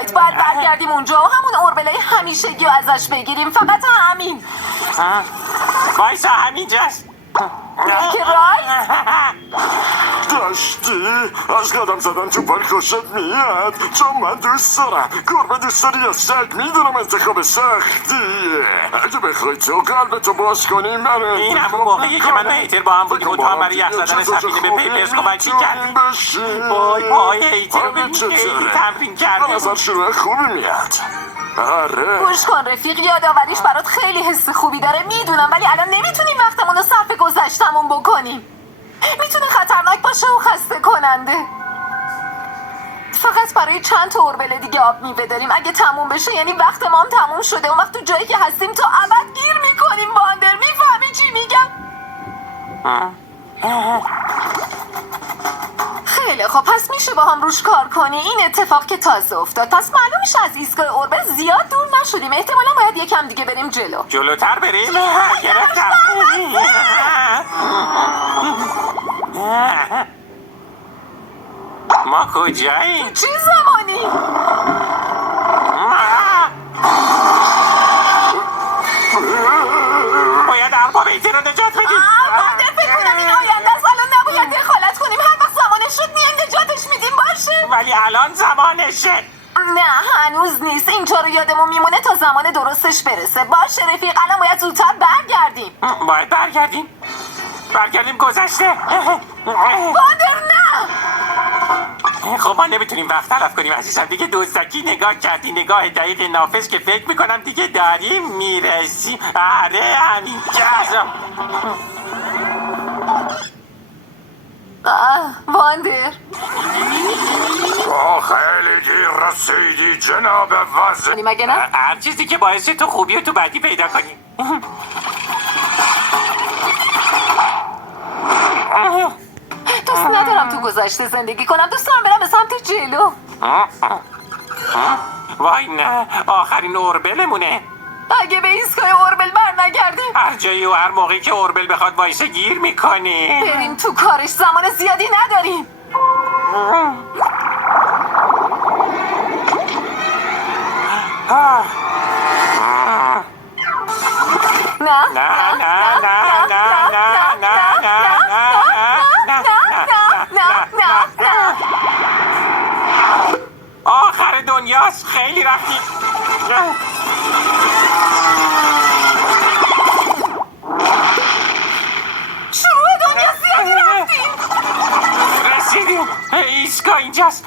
رایت، باید برگردیم اونجا و همون اوربلای همیشگی رو ازش بگیریم. فقط همین. وایسا همینجاست. نیک رایت. داشتی؟ از قدم زدن تو پارک خوشت میاد؟ چون من دوست دارم. گربه دوست داری یا سگ؟ میدونم انتخاب سختیه. اگه بخوای تو قلبتو باز کنی من این همون موقعی که من و هیتر با هم بودیم و تو هم برای یخ زدن سفینه به پیپرز کمکی کردیم. وای پای هیتر رو ببین، خیلی تمرین به کرده. نظر شروع خوبی میاد. آره گوش کن رفیق، یادآوریش برات خیلی حس خوبی داره میدونم، ولی الان نمیتونیم وقتمون رو صرف گذشتمون بکنیم. میتونه خطرناک باشه و خسته کننده. فقط برای چند تا اوربل دیگه آب میوه داریم. اگه تموم بشه یعنی وقت ما هم تموم شده. اون وقت تو جایی که هستیم تا ابد گیر میکنیم. باندر میفهمی چی میگم؟ خیلی خب، پس میشه با هم روش کار کنی. این اتفاق که تازه افتاد، پس معلوم میشه از ایستگاه اوربل زیاد دور نشدیم. احتمالا باید یکم دیگه بریم جلو. جلوتر بریم. گرفتم. ما کجاییم؟ چه زمانی؟ باید ارباب هیتر رو نجات بدیم. باندر فکر کنم این آینده است. الان نباید دخالت کنیم. هر وقت زمانش شد میایم نجاتش میدیم. باشه؟ ولی الان زمانشه. نه هنوز نیست. اینطور یادمون میمونه تا زمان درستش برسه. باشه رفیق، الان باید زودتر برگردیم. باید برگردیم گذشته. باندر نه. خب ما نمیتونیم وقت تلف کنیم عزیزم. دیگه دزدکی نگاه کردی، نگاه دقیق نافذ که فکر میکنم دیگه داریم میرسیم. آره همینجاست. باندر خیلی دیر رسیدی جناب وزیر. مگه نه؟ هر چیزی که باعث تو خوبی و تو بدی پیدا کنی. دوست ندارم تو گذشته زندگی کنم. دوست دارم برم به سمت جلو. وای نه، آخرین اوربلمونه. اگه به ایستگاه اوربل بر نگردیم هر جایی و هر موقعی که اوربل بخواد وایسه گیر میکنی. بریم تو کارش. زمان زیادی نداریم. نه نه نه نه نه نه نه نه نه. آخر دنیاست. خیلی رفتی. شروع دنیا زیادی رفتیم. رسیدیم. ایستگاه اینجاست.